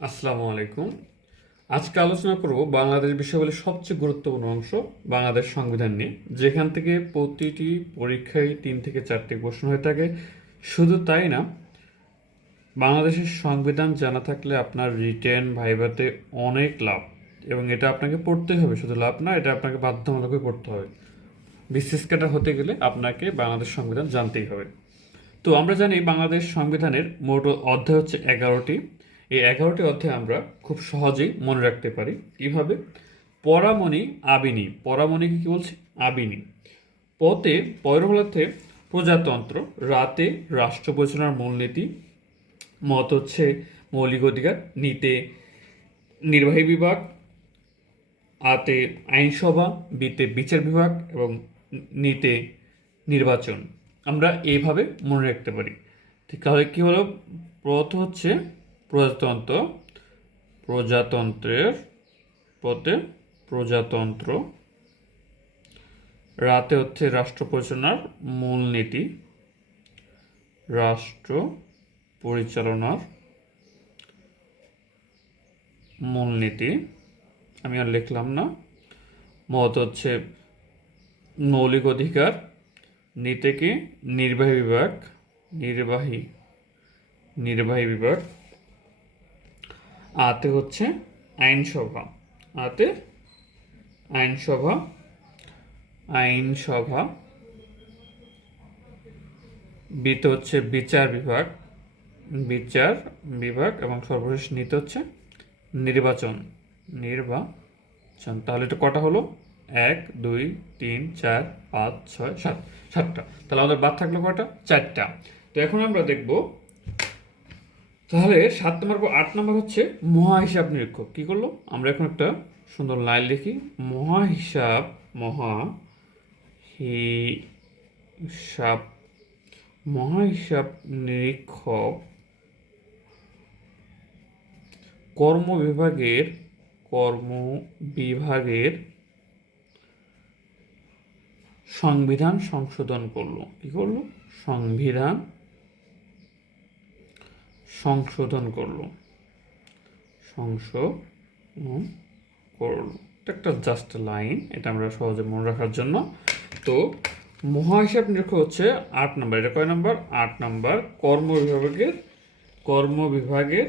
আসসালামু আলাইকুম। আজকে আলোচনা করব বাংলাদেশ বিশ্ববিদ্যালয়ের সবচেয়ে গুরুত্বপূর্ণ অংশ বাংলাদেশ সংবিধান নিয়ে, যেখান থেকে প্রতিটি পরীক্ষায় 3 থেকে 4টি প্রশ্ন হয়ে থাকে। শুধু তাই না, বাংলাদেশের সংবিধান জানা থাকলে আপনার রিটেন ভাইভাতে অনেক লাভ, এবং এটা আপনাকে পড়তেই হবে। শুধু লাভ না, এটা আপনাকে বাধ্যতামূলকভাবে পড়তে হবে। বিসিএস ক্যাডার হতে গেলে আপনাকে বাংলাদেশ সংবিধান জানতেই হবে। তো আমরা জানি বাংলাদেশ সংবিধানের মোট অধ্যায় হচ্ছে 11টি। এই 11টি অধ্যায় আমরা খুব সহজেই মনে রাখতে পারি। কিভাবে? পরামনি আবিনি। পরামনিকে কি বলছি? আবিনি। পতে পয়রহলাতে প্রজাতন্ত্র, রাতে রাষ্ট্র পরিচালনার মূলনীতি, মত হচ্ছে মৌলিক অধিকার, নিতে নির্বাহী বিভাগ, আতে আইনসভা, বিতে বিচার বিভাগ এবং নিতে নির্বাচন। আমরা এইভাবে মনে রাখতে পারি। ঠিক তাহলে কি হলো? প্রথ হচ্ছে প্রজাতন্ত্র, প্রজাতন্ত্রের পথে প্রজাতন্ত্র, রাতে হচ্ছে রাষ্ট্র পরিচালনার মূলনীতি, রাষ্ট্র পরিচালনার মূলনীতি, আমি আর লিখলাম না। মত হচ্ছে মৌলিক অধিকার, নিতে কি নির্বাহী বিভাগ, নির্বাহী নির্বাহী বিভাগ, আতে হচ্ছে আইনসভা, আতে আইনসভা, আইনসভা, বিতে হচ্ছে বিচার বিভাগ, বিচার বিভাগ, এবং সর্বশেষ নিতে হচ্ছে নির্বাচন, নির্বাচন। তাহলে এটা কটা হলো? 1 2 3 4 5 6 7, 7টা। তাহলে আমাদের বাদ থাকলো কটা? 4টা। তো এখন আমরা দেখব, তাহলে 7 নম্বর বা 8 নম্বর হচ্ছে মহা হিসাব নিরীক্ষক। কি করলো? আমরা এখন একটা সুন্দর লাইন লিখি। মহা হিসাব, মহা হিসাব, মহা হিসাব নিরীক্ষক কর্ম বিভাগের সংবিধান সংশোধন করলো। কি করলো? সংবিধান সংশোধন করলো, সংশোধন করলো। এটা একটা জাস্ট লাইন, এটা আমরা সহজে মনে রাখার জন্য। তো মহা হিসাব নিরীক্ষক হচ্ছে 8 নম্বর। এটা কয় নম্বর? 8 নম্বর। কর্ম বিভাগের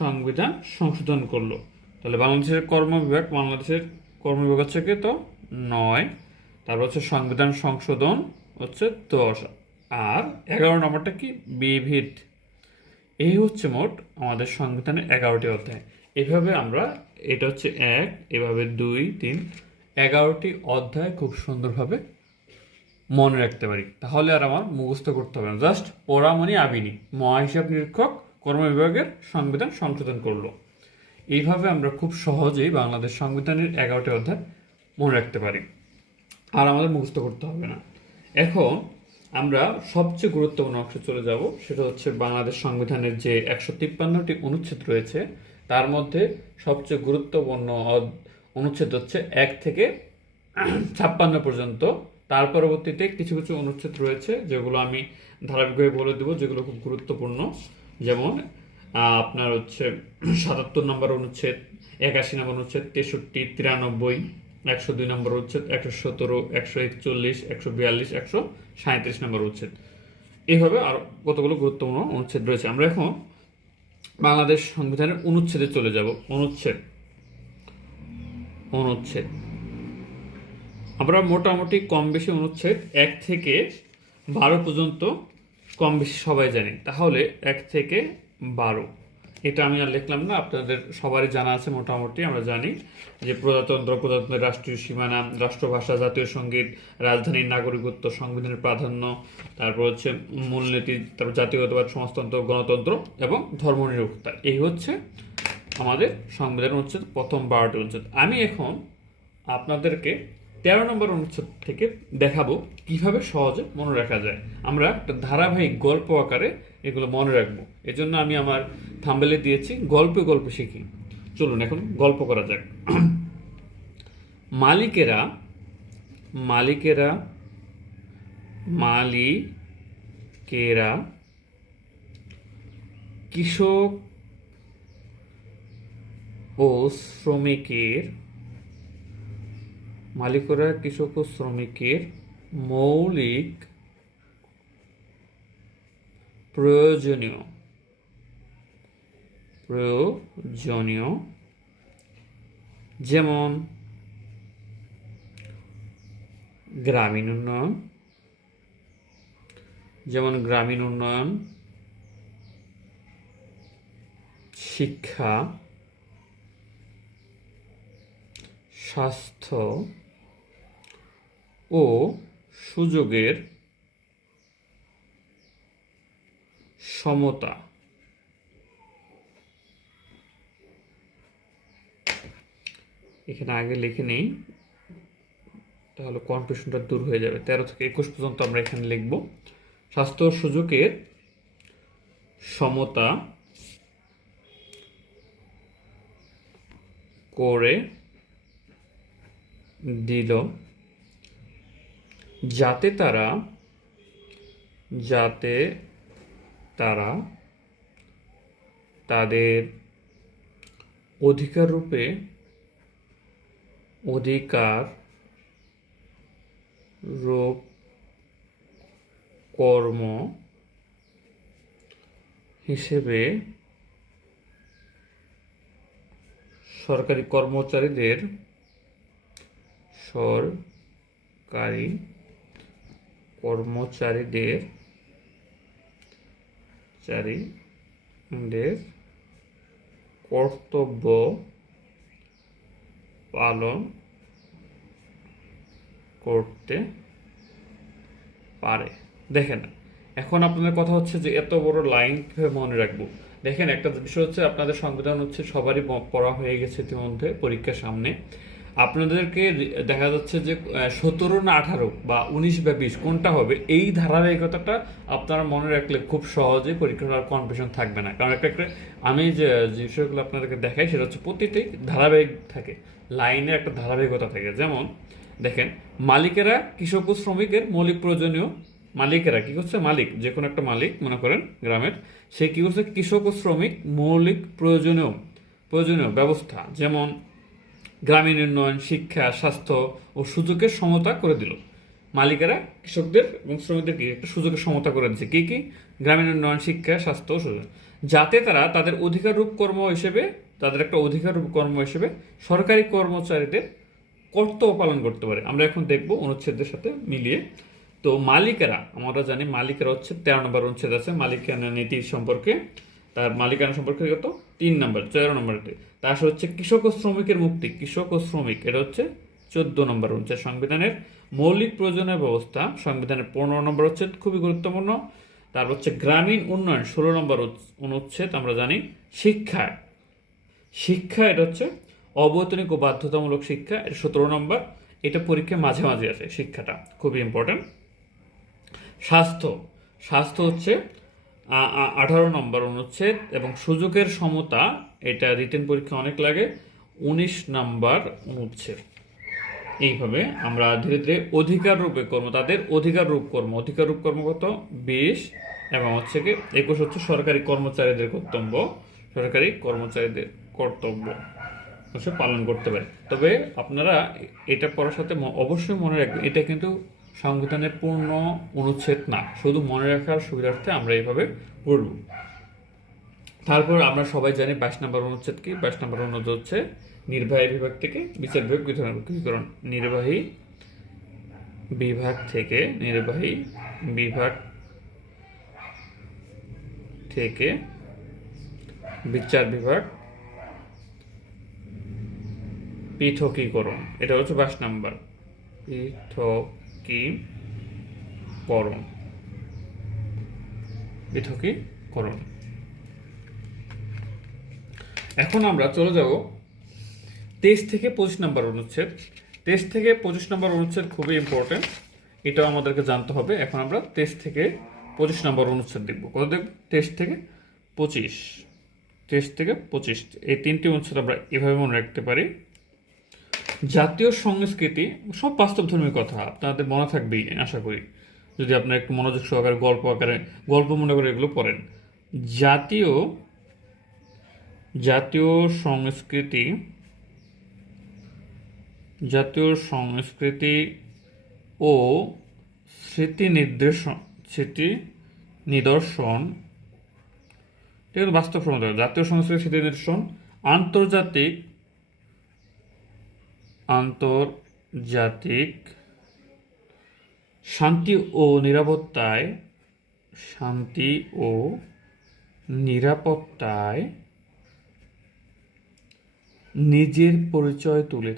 সংবিধান সংশোধন করলো। তাহলে বাংলাদেশের কর্ম বিভাগ হচ্ছে কি? তো 9। তারপর হচ্ছে সংবিধান সংশোধন হচ্ছে 10। আর 11 নম্বরটা কি? বিবিধ। এই হচ্ছে মোট আমাদের সংবিধানের 11টি অধ্যায়। এভাবে আমরা, এটা হচ্ছে 1, এভাবে 2 3, 11টি অধ্যায় খুব সুন্দরভাবে মনে রাখতে পারি। তাহলে আর আমার মুখস্থ করতে হবে না, জাস্ট পড়া মানে আবিনি। মহা হিসাব নিরীক্ষক কর্ম বিভাগের সংবিধান সংশোধন করলো। এইভাবে আমরা খুব সহজেই বাংলাদেশ সংবিধানের 11টি অধ্যায় মনে রাখতে পারি, আর আমাদের মুখস্থ করতে হবে না। এখন আমরা সবচেয়ে গুরুত্বপূর্ণ অংশে চলে যাব, সেটা হচ্ছে বাংলাদেশ সংবিধানের যে 153টি অনুচ্ছেদ রয়েছে, তার মধ্যে সবচেয়ে গুরুত্বপূর্ণ অনুচ্ছেদ হচ্ছে 1 থেকে 56 পর্যন্ত। তার পরবর্তীতে কিছু কিছু অনুচ্ছেদ রয়েছে যেগুলো আমি ধারাবাহিকভাবে বলে দেবো, যেগুলো খুব গুরুত্বপূর্ণ। যেমন আপনার হচ্ছে 77 নম্বর অনুচ্ছেদ, 81 নম্বর অনুচ্ছেদ, 63, 93, 102 নম্বর উচ্ছেদ, 117, 141, 142, 137 নম্বর উচ্ছেদ। এইভাবে আরো কতগুলো গুরুত্বপূর্ণ অনুচ্ছেদ রয়েছে। আমরা এখন বাংলাদেশ সংবিধানের অনুচ্ছেদে চলে যাব। অনুচ্ছেদ অনুচ্ছেদ আমরা মোটামুটি কম বেশি অনুচ্ছেদ 1 থেকে 12 পর্যন্ত কম বেশি সবাই জানি। তাহলে 1 থেকে 12, এটা আমি আর লিখলাম না, আপনাদের সবারই জানা আছে মোটামুটি। আমরা জানি যে প্রজাতন্ত্রের রাষ্ট্রীয় সীমানা, রাষ্ট্রভাষা, জাতীয় সঙ্গীত, রাজধানীর নাগরিকত্ব, সংবিধানের প্রাধান্য, তারপর হচ্ছে মূলনীতি, তারপর জাতীয়তাবাদ, সমাজতন্ত্র, গণতন্ত্র এবং ধর্মনিরপেক্ষতা। এই হচ্ছে আমাদের সংবিধান অনুচ্ছেদ, প্রথম 12টি অনুচ্ছেদ। আমি এখন আপনাদেরকে 13 নম্বর অনুচ্ছেদ থেকে দেখাবো কিভাবে সহজে মনে রাখা যায়। আমরা একটা ধারাবাহিক গল্প আকারে এগুলো মনে রাখবো। এজন্য আমি আমার থাম্বনেলে দিয়েছি গল্পে গল্পে শিখি। চলুন এখন গল্প করা যাক। মালিকেরা মালিকেরা মালিকেরা কৃষক ও শ্রমিকের মালিকরা কৃষক ও শ্রমিকের মৌলিক প্রয়োজনীয় প্রয়োজনীয় যেমন গ্রামীণ উন্নয়ন শিক্ষা স্বাস্থ্য ও সুযোগের সমতা। এখানে আগে লিখে নেই, তাহলে কনফিউশনটা দূর হয়ে যাবে। 13 থেকে 21 পর্যন্ত আমরা এখানে লিখব স্বাস্থ্য ও সুযোগের সমতা করে দিল, যাতে তারা তাদের অধিকার রূপ কর্ম হিসেবে সরকারি কর্মচারীদের কর্তব্য পালন করতে পারে। দেখেন, এখন আপনাদের কথা হচ্ছে যে এত বড় লাইন কিভাবে মনে রাখবো। দেখেন, একটা বিষয় হচ্ছে আপনাদের সংবিধান হচ্ছে সবারই পড়া হয়ে গেছে ইতিমধ্যে পরীক্ষার সামনে। আপনাদেরকে দেখা যাচ্ছে যে 17 না 18 বা 19 বা 20 কোনটা হবে, এই ধারাবাহিকতাটা আপনারা মনে রাখলে খুব সহজে পরীক্ষার কনফিউশন থাকবে না। কারণ একটা আমি যে বিষয়গুলো আপনাদেরকে দেখাই সেটা হচ্ছে প্রতিটি ধারাবাহিক থাকে, লাইনের একটা ধারাবাহিকতা থাকে। যেমন দেখেন, মালিকেরা কৃষক ও শ্রমিকের মৌলিক প্রয়োজনীয়, মালিকেরা কি করছে, মালিক যে কোনো একটা মালিক মনে করেন গ্রামের, সে কি করছে, কৃষক ও শ্রমিক মৌলিক প্রয়োজনীয় ব্যবস্থা যেমন গ্রামীণ উন্নয়ন শিক্ষা স্বাস্থ্য ও সুযোগের সমতা করে দিল। মালিকেরা কৃষকদের এবং শ্রমিকদেরকে একটা সুযোগের সমতা করে দিচ্ছে। কি কি? গ্রামীণ উন্নয়ন শিক্ষা স্বাস্থ্য ও সুযোগ, যাতে তারা তাদের তাদের একটা অধিকার রূপ কর্ম হিসেবে সরকারি কর্মচারীদের কর্তব্য পালন করতে পারে। আমরা এখন দেখব অনুচ্ছেদের সাথে মিলিয়ে। তো মালিকেরা, আমরা জানি মালিকেরা হচ্ছে 13 নম্বর অনুচ্ছেদ আছে মালিকানা নীতি সম্পর্কে, তার মালিকানা সম্পর্কে কত 3 নম্বর 14 নম্বরতে। তার হচ্ছে কৃষক ও শ্রমিকের মুক্তি, কৃষক ও শ্রমিক, এটা হচ্ছে 14 নম্বর অনুচ্ছেদ। সংবিধানের মৌলিক প্রয়োজনীয় ব্যবস্থা, সংবিধানের 15 নম্বর অনুচ্ছেদ, খুবই গুরুত্বপূর্ণ। তারপর হচ্ছে গ্রামীণ উন্নয়ন 16 নম্বর অনুচ্ছেদ। আমরা জানি শিক্ষা এটা হচ্ছে অবৈতনিক ও বাধ্যতামূলক শিক্ষা, এটা 17 নম্বর। এটা পরীক্ষায় মাঝে মাঝে আসে, শিক্ষাটা খুবই ইম্পর্টেন্ট। স্বাস্থ্য হচ্ছে 18 নম্বর অনুচ্ছেদ এবং সুযোগের সমতা, এটা রিটেন পরীক্ষা অনেক লাগে, 19 নম্বর অনুচ্ছেদ। এইভাবে আমরা ধীরে ধীরে অধিকার রূপে কর্ম, তাদের অধিকার রূপ কর্ম কত 20 এবং হচ্ছে কি 21 হচ্ছে সরকারি কর্মচারীদের কর্তব্য হচ্ছে পালন করতে পারে। তবে আপনারা এটা পড়ার সাথে অবশ্যই মনে রাখবেন, এটা কিন্তু সংবিধানের পূর্ণ অনুচ্ছেদ না, শুধু মনে রাখার সুবিধার্থে আমরা এইভাবে পড়ব। তারপর আমরা সবাই জানি 22 নম্বর অনুচ্ছেদ কি। 22 নম্বর অনুচ্ছেদ হচ্ছে নির্বাহী বিভাগ থেকে বিচার বিভাগ নির্বাহী বিভাগ থেকে বিচার বিভাগ পৃথকীকরণ, এটা হচ্ছে 22 নম্বর পৃথকীকরণ। এখন আমরা চলে যাব 23 থেকে 25 নম্বর অনুচ্ছেদ। 23 থেকে 25 নম্বর অনুচ্ছেদ খুবই ইম্পর্টেন্ট, এটাও আমাদেরকে জানতে হবে। এখন আমরা 23 থেকে 25 নম্বর অনুচ্ছেদ দেখব। কত দেখব? 23 থেকে 25। এই 3টি অনুচ্ছেদ আমরা এভাবে মনে রাখতে পারি। জাতীয় সংস্কৃতি, সব বাস্তবধর্মী কথা আপনাদের মনে থাকবেই আশা করি, যদি আপনারা একটু মনোযোগ সহকারে গল্প মনে করে এগুলো পড়েন। জাতীয় জাতীয় সংস্কৃতি ও স্মৃতি নিদর্শন, ঠিক আছে, বাস্তব প্রমাণ। জাতীয় সংস্কৃতি স্মৃতি নিদর্শন আন্তর্জাতিক শান্তি ও নিরাপত্তায় নিজের পরিচয় তুলে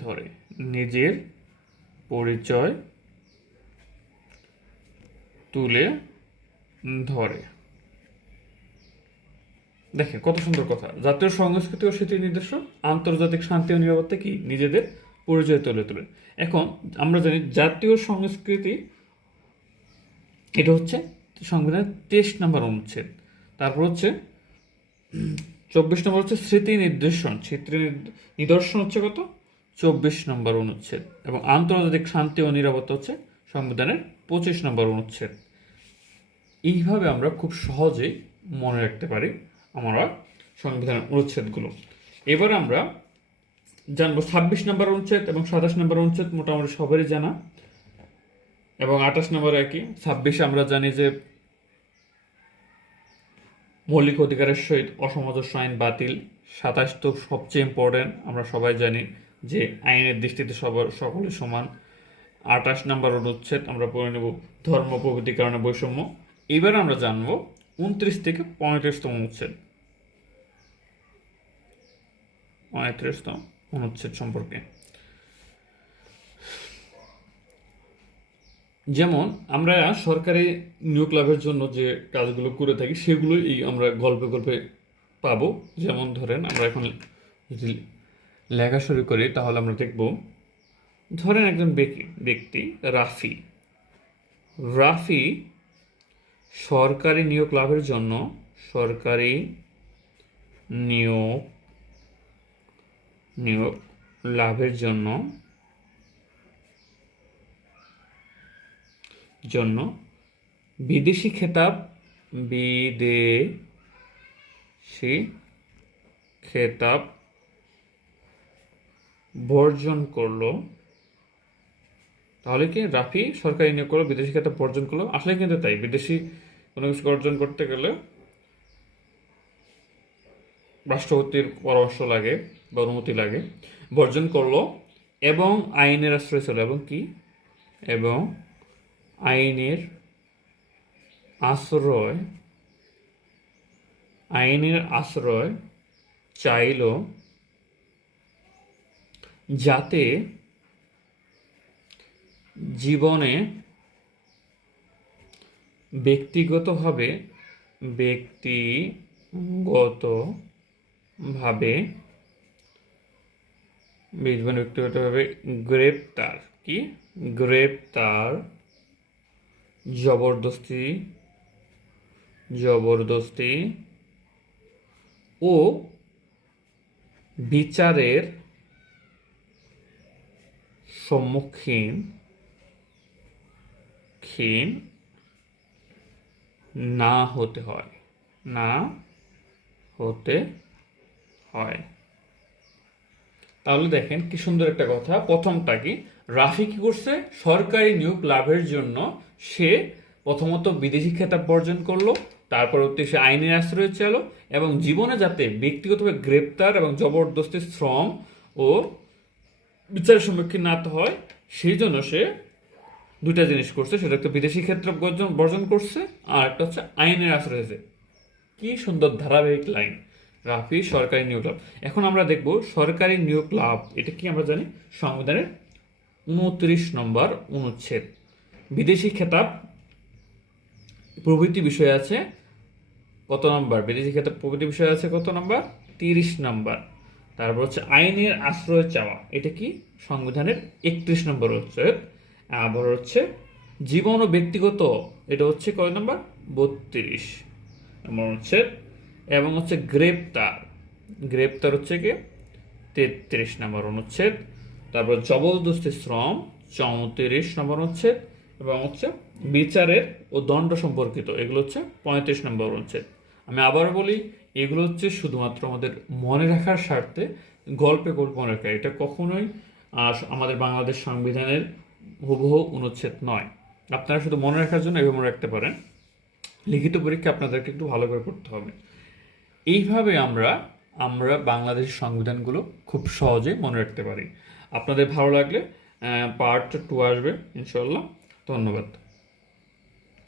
ধরে। দেখে কত সুন্দর কথা। জাতীয় সংস্কৃতি ও স্মৃতি নিদর্শন আন্তর্জাতিক শান্তি ও নিরাপত্তা কি নিজেদের পরিচয় তুলে তোলে। এখন আমরা জানি জাতীয় সংস্কৃতি এটা হচ্ছে সংবিধানের 23 নম্বর অনুচ্ছেদ। তারপর হচ্ছে 24 নম্বর হচ্ছে স্মৃতি নিদর্শন হচ্ছে কত 24 নম্বর অনুচ্ছেদ, এবং আন্তর্জাতিক শান্তি ও নিরাপত্তা হচ্ছে সংবিধানের 25 নম্বর অনুচ্ছেদ। এইভাবে আমরা খুব সহজেই মনে রাখতে পারি আমরা সংবিধানের অনুচ্ছেদগুলো। এবার আমরা জানবো 26 নম্বর অনুচ্ছেদ এবং 27 নম্বর অনুচ্ছেদ মোটামুটি সবারই জানা, এবং 28 নম্বর একই। 26 আমরা জানি যে মৌলিক অধিকারের সহিত অসামঞ্জস্য আইন বাতিল। 27 তো সবচেয়ে ইম্পর্টেন্ট, আমরা সবাই জানি যে আইনের দৃষ্টিতে সকলে সমান। 28 নম্বর অনুচ্ছেদ আমরা পড়ে নেব ধর্ম প্রভৃতির কারণে বৈষম্য। এবার আমরা জানবো 29 থেকে 35তম অনুচ্ছেদ, 35তম অনুচ্ছেদ সম্পর্কে। যেমন আমরা সরকারি নিয়োগ লাভের জন্য যে কাজগুলো করে থাকি সেগুলোই আমরা গল্পে গল্পে পাবো। যেমন ধরেন আমরা এখন যদি লেখা শুরু করি তাহলে আমরা দেখব, ধরেন একজন ব্যক্তি রাফি সরকারি নিয়োগ লাভের জন্য বিদেশি খেতাব বর্জন করলো। তাহলে কি রাফি সরকারি নিয়োগ করলো, বিদেশি খেতাব বর্জন করলো? আসলে কিন্তু তাই, বিদেশি কোনো কিছু অর্জন করতে গেলে রাষ্ট্রপতির পরামর্শ লাগে বা অনুমতি লাগে। বর্জন করলো এবং আইনের আশ্রয় ছিল, এবং আইনের আশ্রয় চাইল, যাতে জীবনে ব্যক্তিগতভাবে গ্রেপ্তার জবরদস্তি ও বিচারের সম্মুখীন না হতে হয়। তাহলে দেখেন কি সুন্দর একটা কথা। প্রথমটা কি, রাফি কি করছে? সরকারি নিয়োগ লাভের জন্য সে প্রথমত বিদেশি খেতাব বর্জন করলো, তারপর সে আইনের আশ্রয় চাইল, এবং জীবনে যাতে ব্যক্তিগতভাবে গ্রেপ্তার এবং জবরদস্তি শ্রম ও বিচারের সম্মুখীন না হয় সেই জন্য সে দুইটা জিনিস করছে। সেটা একটা বিদেশি খেতাব বর্জন করছে, আর একটা হচ্ছে আইনের আশ্রয় আছে। কি সুন্দর ধারাবাহিক লাইন। রাফি সরকারি নিয়োগ লাভ। এখন আমরা দেখব সরকারি নিয়োগ লাভ, এটা কি আমরা জানি সংবিধানের 29 নম্বর অনুচ্ছেদ। বিদেশি খেতাব প্রভৃতি বিষয় আছে কত নম্বর? বিদেশি খেতাব প্রভৃতি বিষয় আছে কত নম্বর? 30 নম্বর। তারপর হচ্ছে আইনের আশ্রয় চাওয়া, এটা কি সংবিধানের 31 নম্বর অনুচ্ছেদ। আবার হচ্ছে জীবন ও ব্যক্তিগত, এটা হচ্ছে কয় নম্বর? 32 নম্বর অনুচ্ছেদ। এবং হচ্ছে গ্রেপ্তার হচ্ছে কি 33 নম্বর অনুচ্ছেদ। তারপর জবরদস্তি শ্রম 34 নম্বর অনুচ্ছেদ, এবং হচ্ছে বিচারের ও দণ্ড সম্পর্কিত, এগুলো হচ্ছে 35 নম্বর অনুচ্ছেদ। আমি আবার বলি, এগুলো হচ্ছে শুধুমাত্র আমাদের মনে রাখার স্বার্থে গল্পে গল্প মনে রাখা, এটা কখনোই আমাদের বাংলাদেশ সংবিধানের হুবহু অনুচ্ছেদ নয়। আপনারা শুধু মনে রাখার জন্য এভাবে মনে রাখতে পারেন। লিখিত পরীক্ষা আপনাদেরকে একটু ভালো করে পড়তে হবে। এইভাবে আমরা আমরা বাংলাদেশের সংবিধানগুলো খুব সহজে মনে রাখতে পারি। আপনাদের ভালো লাগলে পার্ট 2 আসবে ইনশাল্লাহ। ধন্যবাদ।